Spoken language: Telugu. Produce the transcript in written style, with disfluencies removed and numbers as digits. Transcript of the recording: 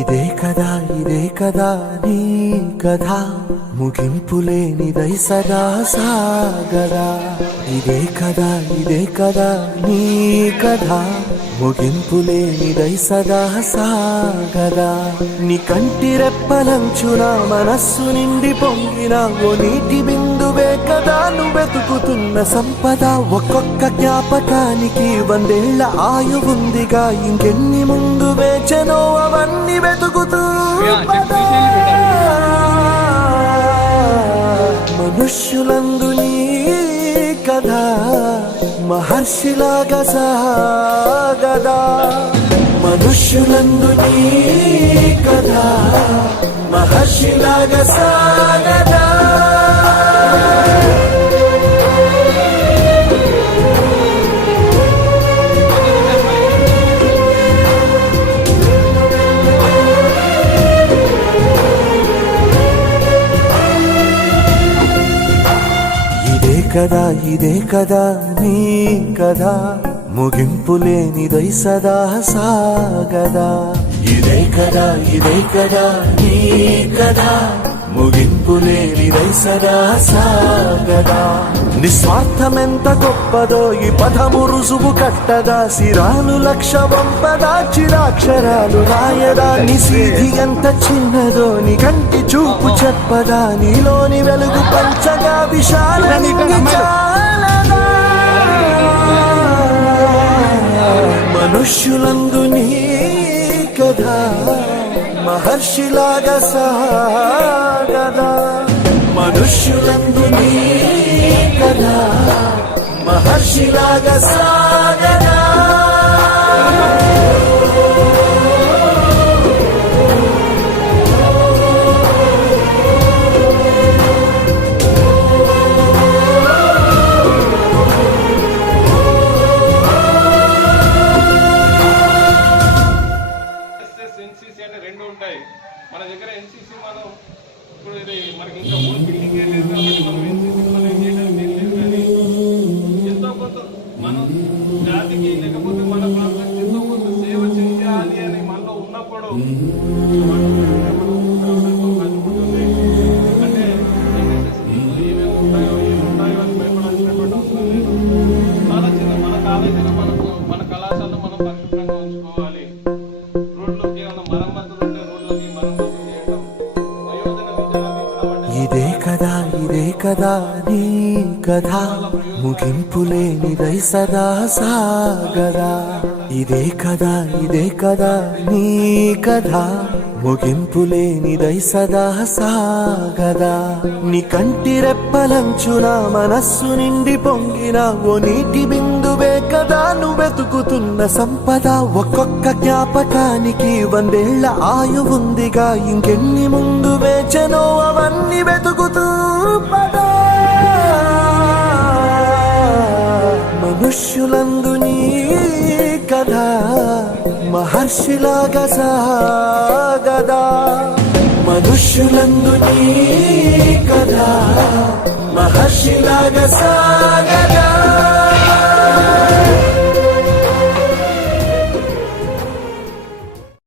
ఇదే కదా నీ కథ ముగింపులేనిదై సదా సాగదా. ఇదే కదా నీ కథ ముగింపులేనిదై సదా సాగదా. నీ కంటి రెప్పలంచున మనస్సు నిండి పొంగిన ఓ నీటి బిందువే కదా నువ్వెతుకుతున్న సంపద. ఒక్కొక్క జ్ఞాపకానికి 100 ఏళ్ల ఆయువుందిగా, ఇంకెన్ని ముందు వేచనో అవన్నీ వెతుకుతూ మనుష్యులందు నీ కథ మహర్షిలాగా సాగదా. మనుష్యులందు నీ కథ మహర్షిలాగా సాగదా. ఇదే కదా నీ కథ ముగింపులేనిదై సదా సాగదా. ఇదే కదా నీ కథ ముగింపులేనిదై సదా సాగదా. నిస్వార్థమెంత గొప్పదో ఈ పదము రుజువు కట్టదా. సిరాలు 1,00,000 వంపదా, చిరాక్షరాలు రాయదా. నిశీధి ఎంత చిన్నదో నీ కంటి చూపు చెప్పదా. నీలోని వెలుగు పంచగా విశాలంగా చాలదా. మనుష్యులందు నీ కథ మహర్షిలాగా సాగదా. మనుష్యులందు నీ కథ మహర్షిలాగా సాగదా. రెండు ఉంటాయి మన దగ్గర. ఎన్సీసీ మనం ఇప్పుడు ఇది మనకి ఇంకా ఓన్ బిల్డింగ్ లేదు కాబట్టి మనం ఎన్సీసీ మనం ఏం చేయడానికి లేదు. కానీ ఎంతో కొంత మనం జాతికి లేకపోతే మన ప్రాంతానికి ఎంతో కొంత సేవ చేయాలి అని మనలో ఉన్నప్పుడు ఉంటుంది. అంటే ఏమేమి ఉంటాయో అని భయపడాల్సినటువంటి అవసరం లేదు. చాలా చిన్న మన కాలేజీలో మన కళాశాలలో మనం పరిశుభ్రంగా ఉంచుకోవాలి. ఇదే కదా నీ కథ ముగింపులేనిదై సదా సాగదా. ఇదే కదా నీ కథ ముగింపులేనిదై సదా సాగదా. నీ కంటి రెప్పలంచున మనస్సు నిండి పొంగిన ఓ నీటి బిందువే కదా నువ్వెతుకుతున్న సంపద. ఒక్కొక్క జ్ఞాపకానికి 100 ఏళ్ల ఆయువుందిగా, ఇంకెన్ని ముందు వేచనో అవన్నీ వెతుకుతూ పదా. మనుష్యులందు నీ కథ మహర్షిలాగా సాగదా. మనుష్యులందు నీ కథ మహర్షిలాగా సాగదా.